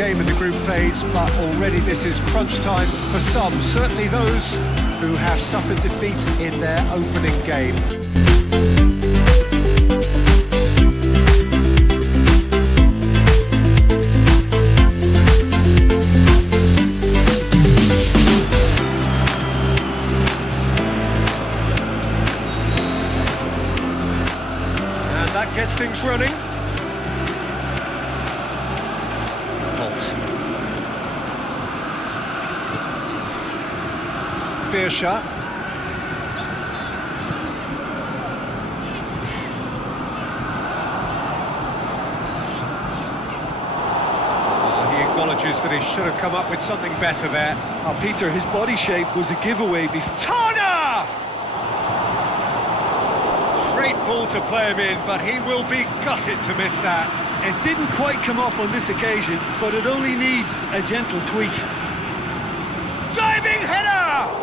game in the group phase, but already this is crunch time for some, certainly those who have suffered defeat in their opening game. And that gets things running. Beersha. He acknowledges that he should have come up with something better there. Oh, Peter, his body shape was a giveaway before. Tana! Great ball to play him in, but he will be gutted to miss that. It didn't quite come off on this occasion, but it only needs a gentle tweak. Diving header!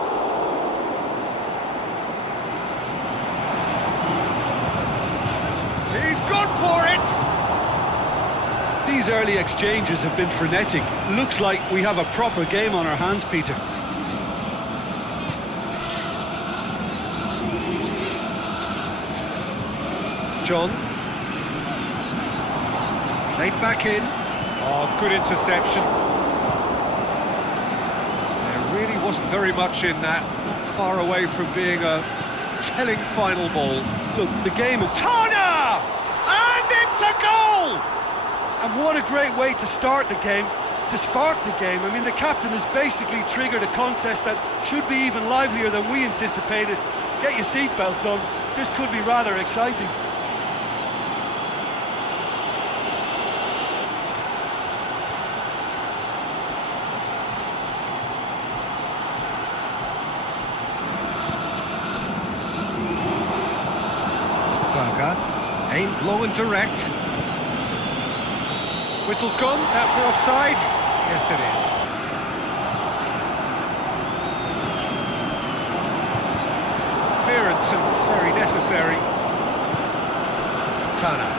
He's gone for it! These early exchanges have been frenetic. Looks like we have a proper game on our hands, Peter. John. Played back in. Oh, good interception. There really wasn't very much in that. Not far away from being a telling final ball. Look, the game is... Tana! And it's a goal! And what a great way to start the game, to spark the game. I mean, the captain has basically triggered a contest that should be even livelier than we anticipated. Get your seatbelts on. This could be rather exciting. Aimed low and direct. Whistle's gone, out for offside. Yes, it is. Clearance and very necessary. Tana.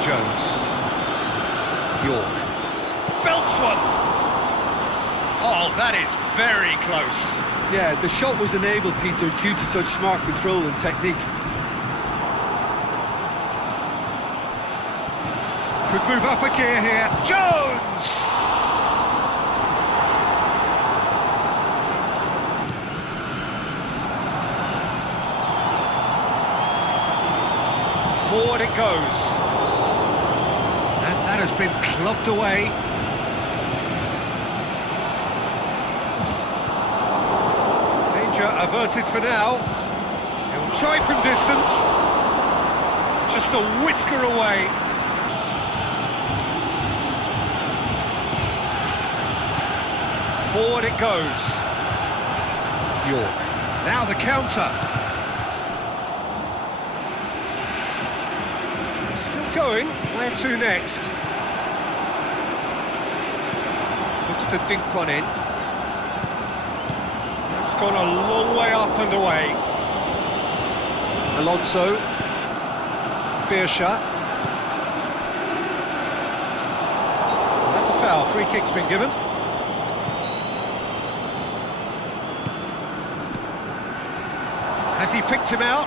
Jones. York. Belts one! Oh, that is very close. Yeah, the shot was enabled, Peter, due to such smart control and technique. Could move up a gear here. Jones! Forward it goes. And that has been clubbed away. Averted for now. He'll try from distance. Just a whisker away. Forward it goes. York. Now the counter. Still going. Where to next? Looks to dink one in. Gone a long way up and away. Alonso. Beersha. That's a foul. Free kick's been given. Has he picked him out?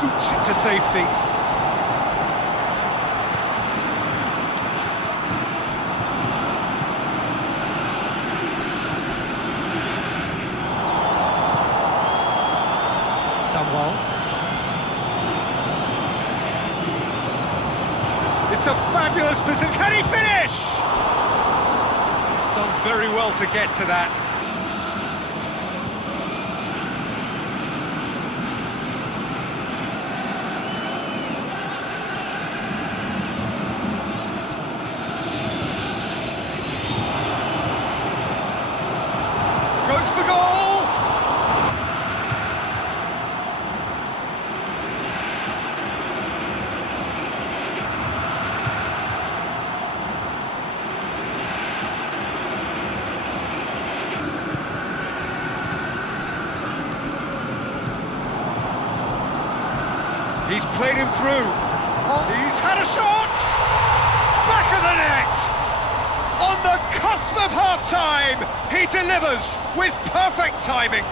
Boots it to safety. It's a fabulous position. Can he finish? He's done very well to get to that. Goes for goal. He's played him through. He's had a shot! Back of the net! On the cusp of half-time, he delivers with perfect timing.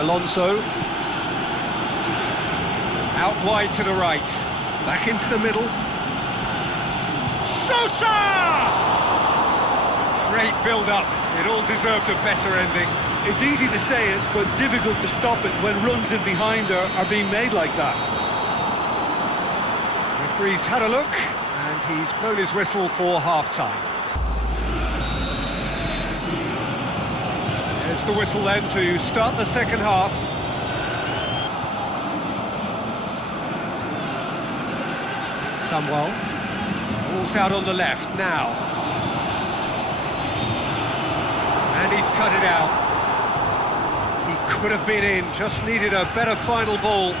Alonso, out wide to the right, back into the middle. Sosa! Great build-up, it all deserved a better ending. It's easy to say it, but difficult to stop it when runs in behind are being made like that. Referee's had a look, and he's blown his whistle for half-time. There's the whistle then to start the second half. Samuel, ball's out on the left now. And he's cut it out. He could have been in, just needed a better final ball.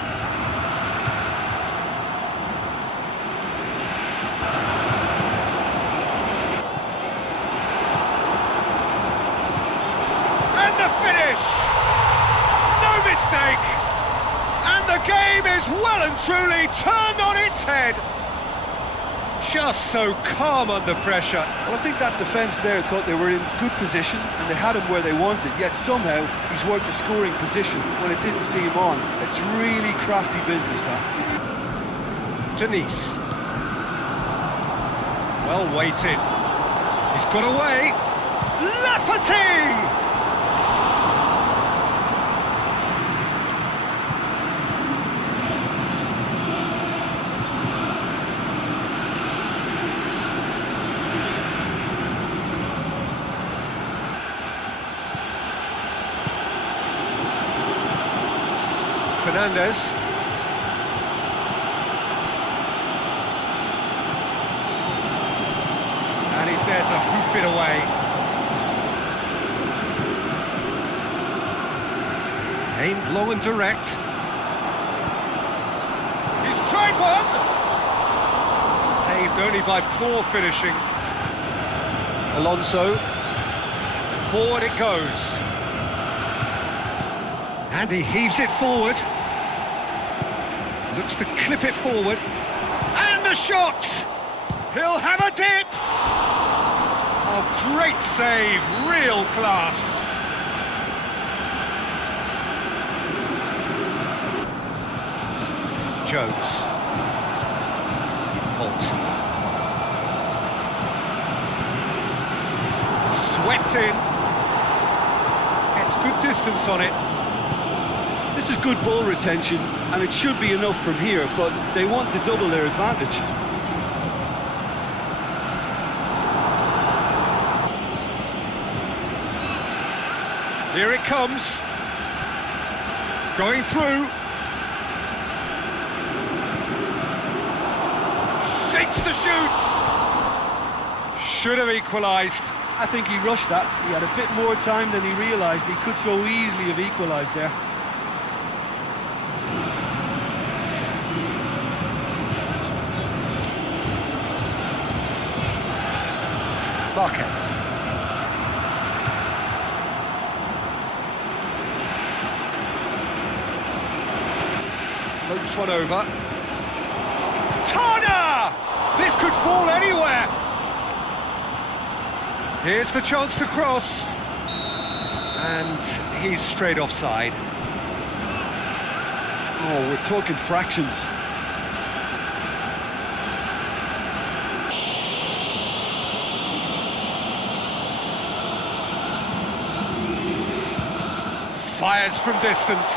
And the game is well and truly turned on its head. Just so calm under pressure. Well, I think that defence there thought they were in good position and they had him where they wanted, yet somehow he's worked the scoring position when it didn't see him on. It's really crafty business, that. Denise. Well weighted. He's got away. Lafferty! Fernandez. And he's there to hoof it away. Aimed low and direct. He's tried one! Saved only by poor finishing. Alonso. Forward it goes. And he heaves it forward. Looks to clip it forward. And a shot! He'll have a dip! Oh, great save, real class. Jones. Holt. Swept in. Gets good distance on it. This is good ball retention, and it should be enough from here, but they want to double their advantage. Here it comes. Going through. Shakes the shoot. Should have equalised. I think he rushed that. He had a bit more time than he realised. He could so easily have equalised there. Marquez. Floats one over. Tana! This could fall anywhere. Here's the chance to cross. And he's straight offside. Oh, we're talking fractions. Fires from distance.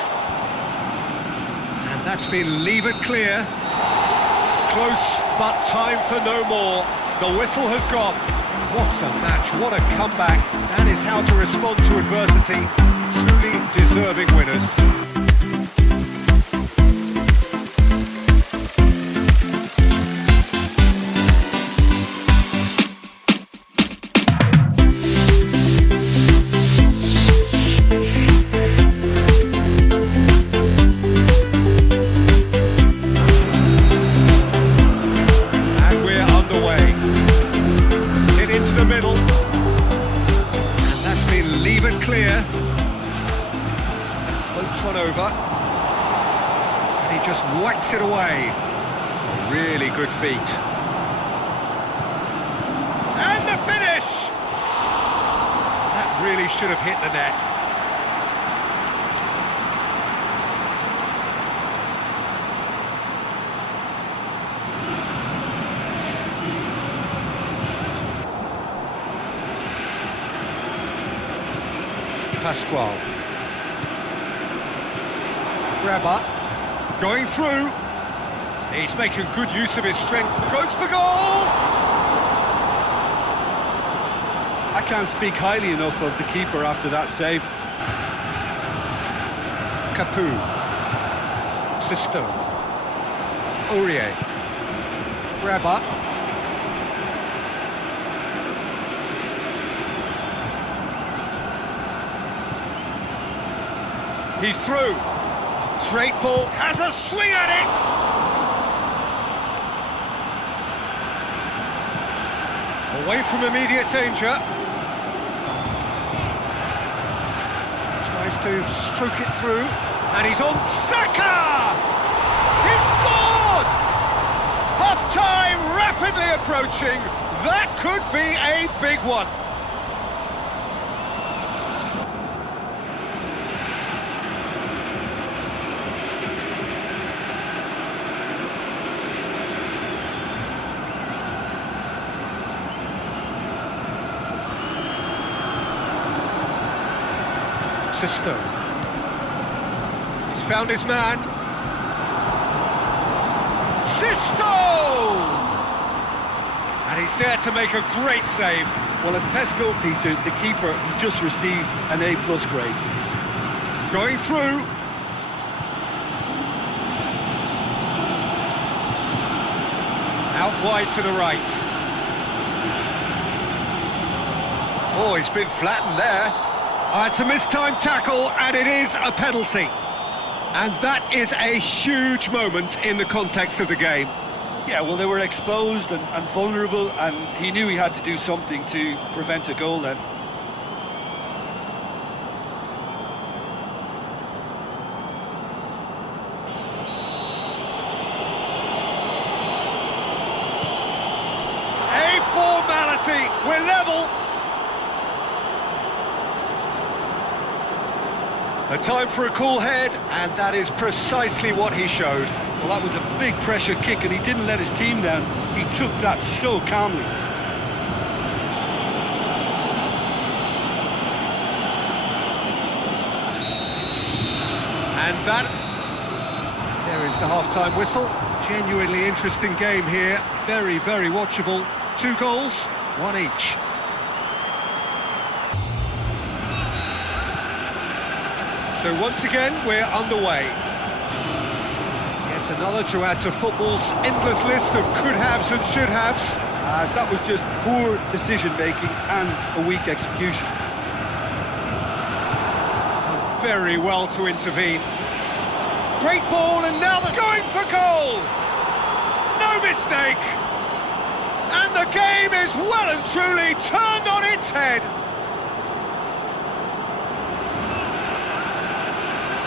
And that's been levered clear. Close, but time for no more. The whistle has gone. What a match, what a comeback. That is how to respond to adversity. Truly deserving winners. this one over. And he just whacks it away. Really good feet. And the finish! That really should have hit the net. Pasquale. Grabber. Going through. He's making good use of his strength. Goes for goal! I can't speak highly enough of the keeper after that save. Capu. Sisto. Aurier. Grabber. He's through. Great ball. Has a swing at it. Away from immediate danger. Tries to stroke it through. And he's on. Saka! He's scored! Half-time rapidly approaching. That could be a big one. Sisto. He's found his man. Sisto! And he's there to make a great save. Well, as test goalkeeper, the keeper has just received an A+ grade. Going through. Out wide to the right. Oh, he's been flattened there. It's a mistimed tackle, and it is a penalty. And that is a huge moment in the context of the game. Yeah, well, they were exposed and vulnerable, and he knew he had to do something to prevent a goal then. A formality, we're level. A time for a cool head, and that is precisely what he showed. Well, that was a big pressure kick, and he didn't let his team down. He took that so calmly. And that... There is the half-time whistle. Genuinely interesting game here. Very, very watchable. 2 goals, 1 each. So once again, we're underway. Yet another to add to football's endless list of could-haves and should-haves. That was just poor decision-making and a weak execution. Done very well to intervene. Great ball, and now they're going for goal! No mistake! And the game is well and truly turned on its head.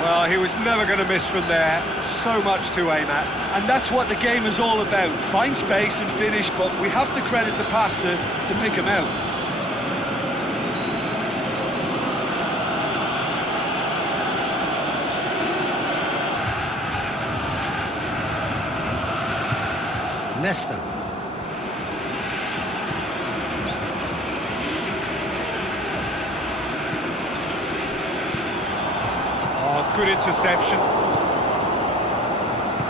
Well, he was never going to miss from there. So much to aim at. And that's what the game is all about. Find space and finish, but we have to credit the passer to pick him out. Nesta. Good interception.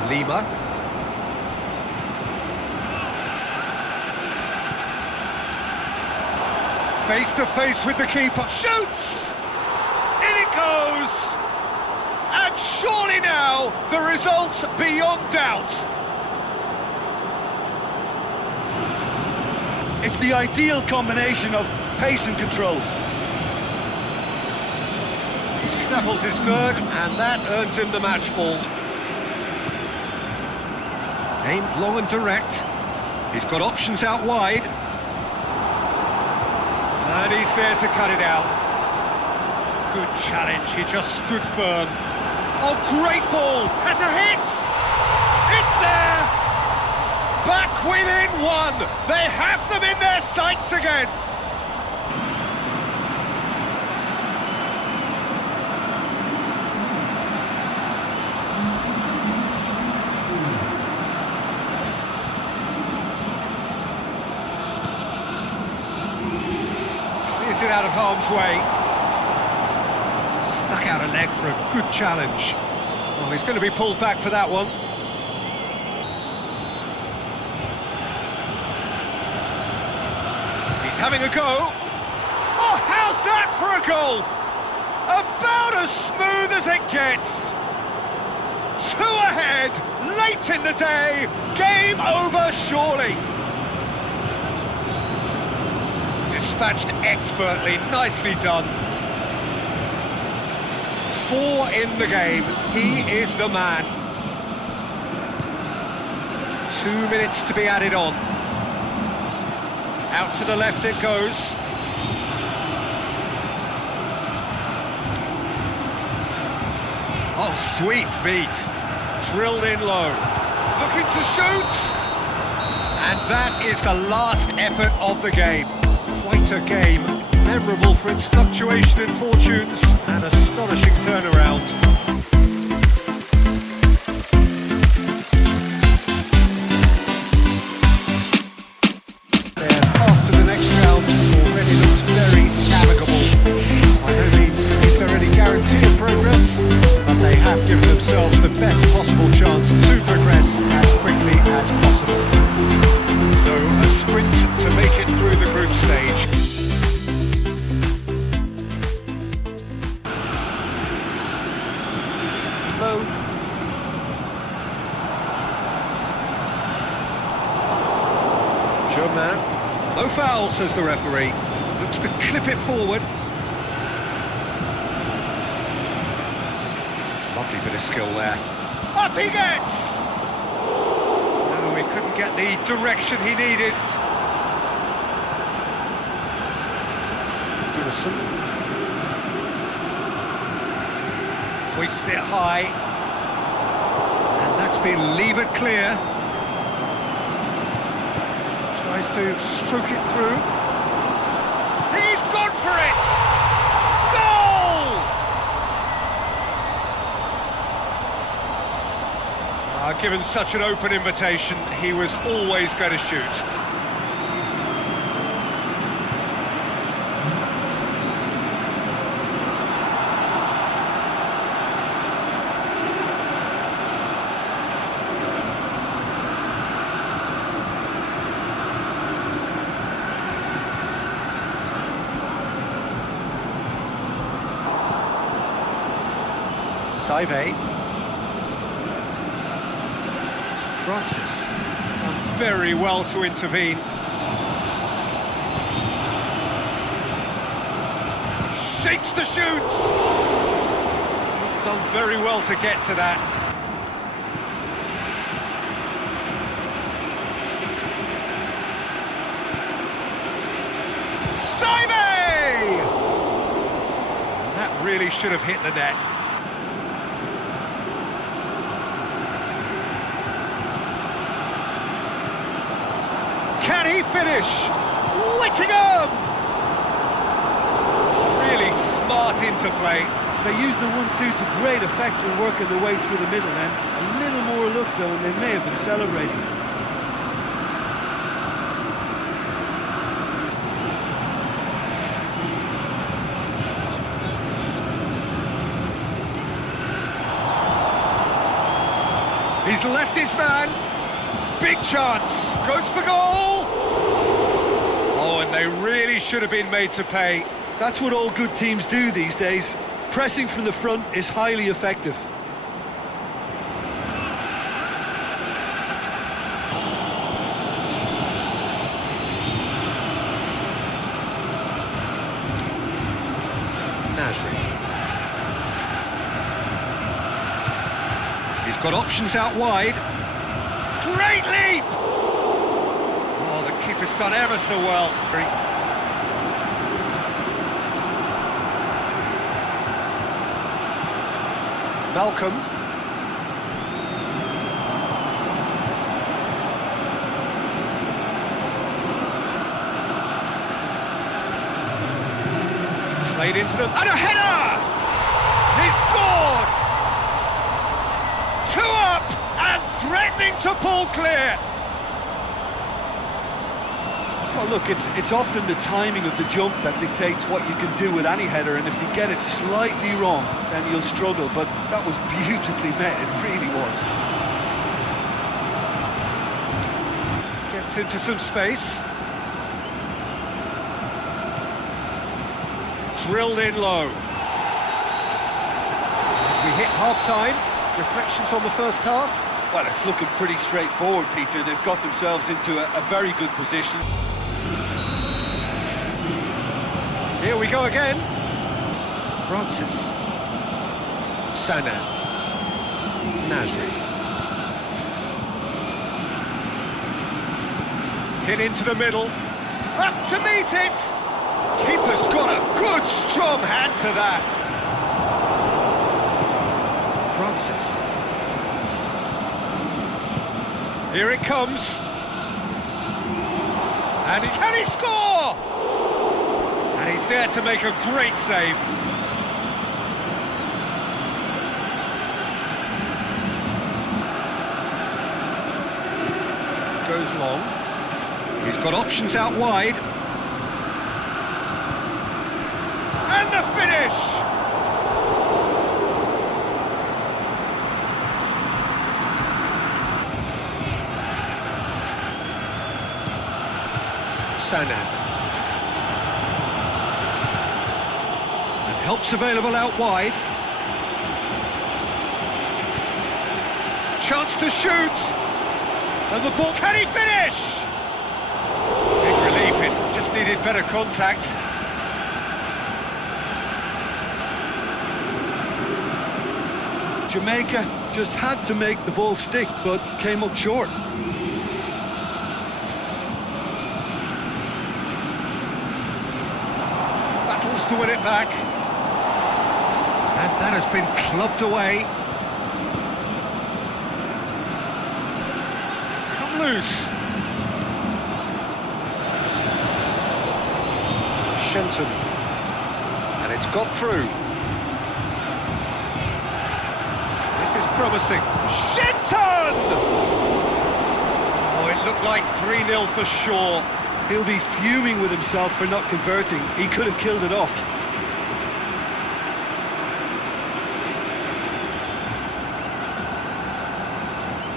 Lima. Face to face with the keeper. Shoots! In it goes! And surely now, the result beyond doubt. It's the ideal combination of pace and control. He snaffles his third, and that earns him the match ball. Aimed long and direct. He's got options out wide. And he's there to cut it out. Good challenge, he just stood firm. Oh, great ball! Has a hit! It's there! Back within one! They have them in their sights again! Clears it out of harm's way. Stuck out a leg for a good challenge. Oh, he's going to be pulled back for that one. He's having a go. Oh, how's that for a goal? About as smooth as it gets. 2 ahead, late in the day. Game over, surely. Dispatched expertly, nicely done. 4 in the game, he is the man. 2 minutes to be added on. Out to the left it goes. Oh, sweet feet. Drilled in low. Looking to shoot. And that is the last effort of the game. Quite a game. Memorable for its fluctuation in fortunes and astonishing turnaround. Their path to the next round already looks very navigable. By no means is there any guarantee of progress, but they have given themselves the best possible chance to progress as quickly as possible. So a sprint to make it through the group stage. Germain. No foul, says the referee. Looks to clip it forward. Lovely bit of skill there. Up he gets! No, he couldn't get the direction he needed. Goodison. Hoists it high. And that's been levered clear. Tries to stroke it through. He's gone for it! Goal! Given such an open invitation, he was always going to shoot. Saive. Francis. Done very well to intervene. Shapes the shoot! He's done very well to get to that. Saive! That really should have hit the net. Can he finish? Whittingham! Really smart interplay. They use the 1-2 to great effect when working their way through the middle then. A little more luck though, and they may have been celebrating. He's left his man. Big chance. Goes for goal. Oh, and they really should have been made to pay. That's what all good teams do these days. Pressing from the front is highly effective. Nasri. He's got options out wide. Great leap! Oh, the keeper's done ever so well. Malcolm. Played into them, and a header! He scored! 2 up, and threatening to pull clear! Well, look, it's often the timing of the jump that dictates what you can do with any header, and if you get it slightly wrong, then you'll struggle, but that was beautifully met, it really was. Gets into some space. Drilled in low. We hit half-time. Reflections on the first half? Well, it's looking pretty straightforward, Peter. They've got themselves into a very good position. Here we go again. Francis. Sana. Nasri. Hit into the middle. Up to meet it! Keeper's got a good, strong hand to that. Francis. Here it comes. And can he score? And he's there to make a great save. Goes long. He's got options out wide. And the finish! Sana. And help's available out wide. Chance to shoot! And the ball, can he finish? Big relief, it just needed better contact. Jamaica just had to make the ball stick, but came up short. Battles to win it back. And that has been clubbed away. It's come loose. Shenton. And it's got through. Promising. Shenton! Oh, it looked like 3-0 for sure. He'll be fuming with himself for not converting. He could have killed it off.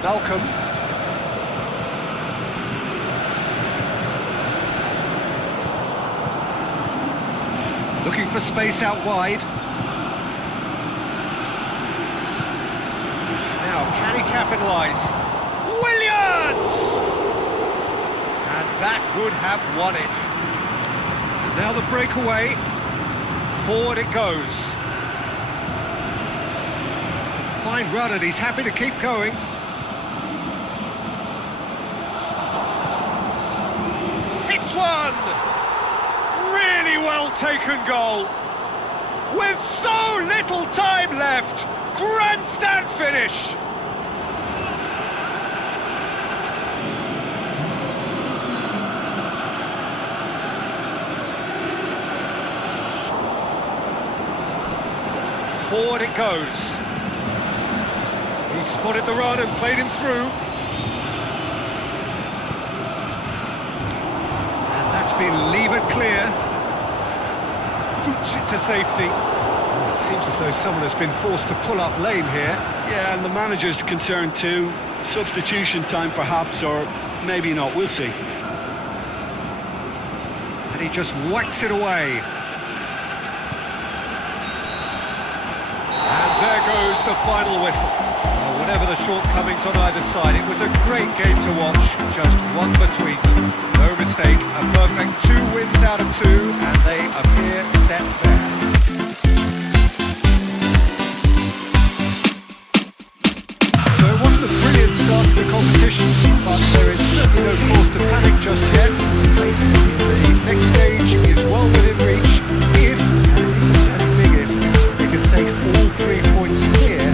Malcolm. Looking for space out wide. Can he capitalise? Williams! And that would have won it. And now the breakaway. Forward it goes. It's a fine run and he's happy to keep going. Hits one! Really well taken goal. With so little time left. Grandstand finish! Forward it goes. He spotted the run and played him through. And that's been levered clear. Boots it to safety. Oh, it seems as though someone has been forced to pull up lame here. Yeah, and the manager's concerned too. Substitution time perhaps, or maybe not, we'll see. And he just whacks it away. There goes the final whistle. Well, whatever the shortcomings on either side, it was a great game to watch, just one between them. No mistake, a perfect 2 wins out of 2, and they appear set fair. So it wasn't a brilliant start to the competition, but there is certainly no cause to panic just yet. Place in the next stage is well within reach if, and it isn't a big if, they can take all 3 points here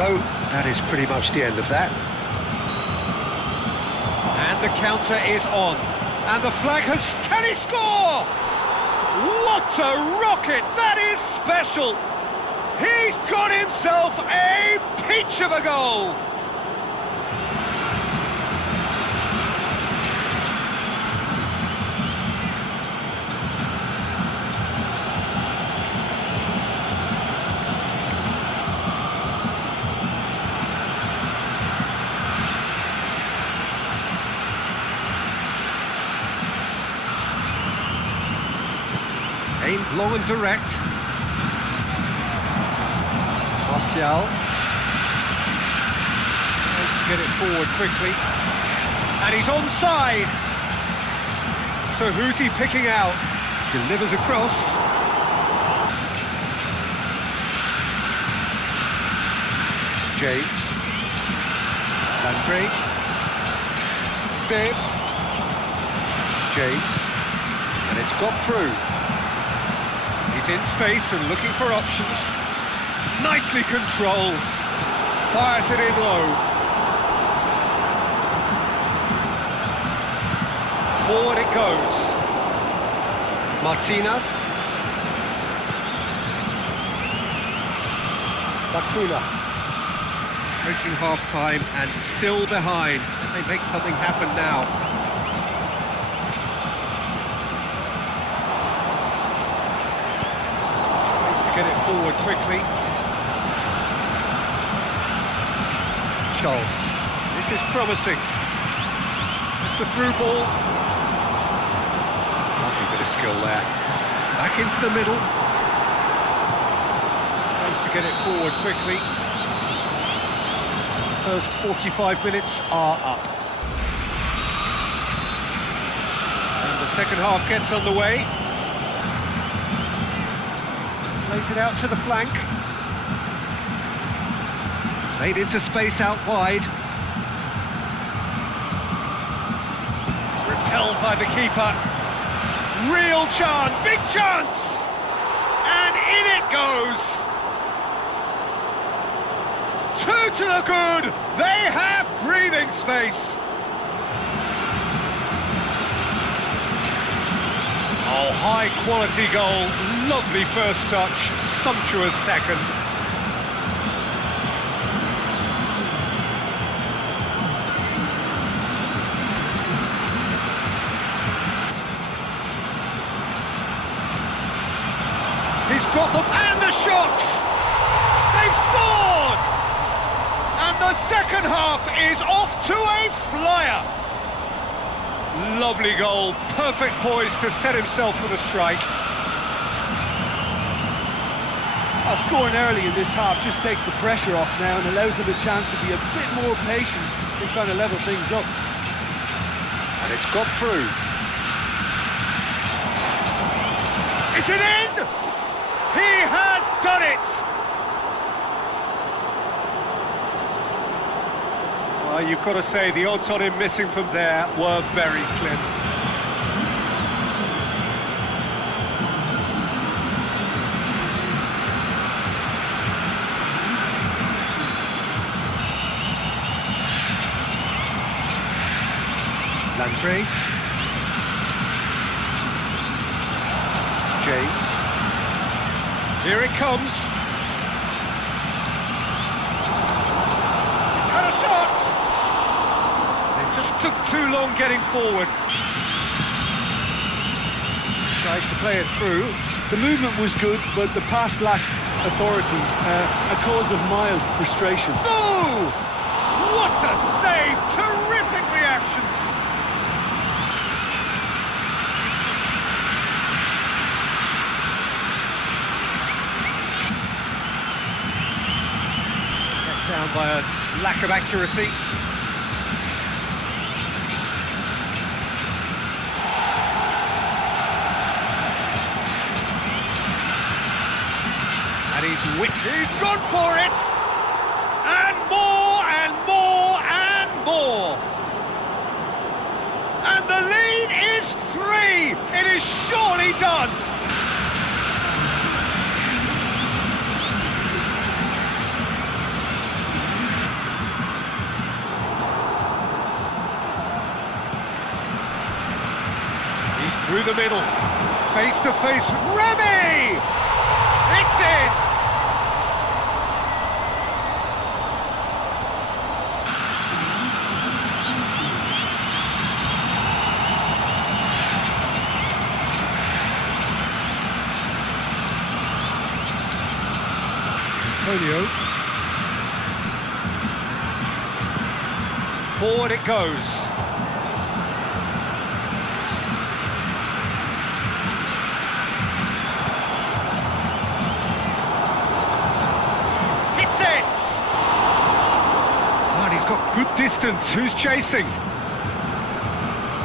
No, that is pretty much the end of that. And the counter is on. And the flag has... Can he score? What a rocket! That is special! He's got himself a peach of a goal! Aimed long and direct. Martial tries to get it forward quickly. And he's onside. So who's he picking out? Delivers across. James. Landry. Fierce. James. And it's got through. He's in space and looking for options. Nicely controlled. Fires it in low. Forward it goes. Martina. Bakuna. Approaching half-time and still behind. Can they make something happen now? Get it forward quickly. Charles. This is promising. It's the through ball. Lovely bit of skill there. Back into the middle. Tries to get it forward quickly. The first 45 minutes are up. And the second half gets underway. Plays it out to the flank. Played into space out wide. Repelled by the keeper. Real chance, big chance! And in it goes! Two to the good! They have breathing space! Oh, high-quality goal, lovely first touch, sumptuous second. He's got them, and the shot! They've scored! And the second half is off to a flyer! Lovely goal, perfect poise to set himself for the strike. Scoring early in this half just takes the pressure off now and allows them a chance to be a bit more patient in trying to level things up. And it's got through. Is it in? He has done it! Well, you've got to say the odds on him missing from there were very slim. Landry. James. Here it comes. He's had a shot! It just took too long getting forward. Tried to play it through. The movement was good, but the pass lacked authority, a cause of mild frustration. Oh! What a save! Terrific reactions! Down by a lack of accuracy. And he's gone for it! And more, and more, and more! And the lead is 3! It is surely done! Through the middle, face to face with Remy! It's in! Antonio. Forward it goes. Hits it! And he's got good distance. Who's chasing?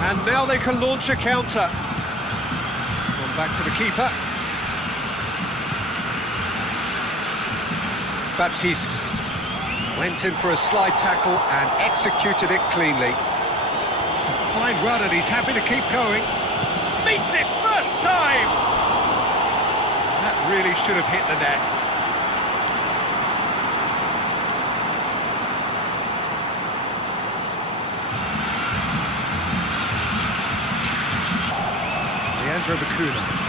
And now they can launch a counter. Gone back to the keeper. Baptiste went in for a slide tackle and executed it cleanly. It's a fine run and he's happy to keep going. Meets it first time! That really should have hit the net. Leandro Bacuna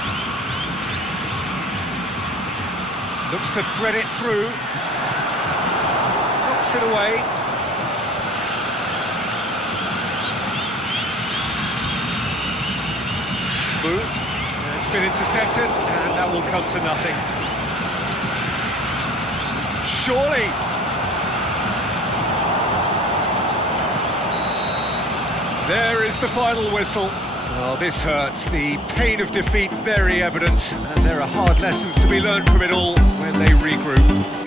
looks to thread it through. Knocks it away. Boo. It's been intercepted, and that will come to nothing. Surely. There is the final whistle. Oh, this hurts. The pain of defeat very evident, and there are hard lessons to be learned from it all when they regroup.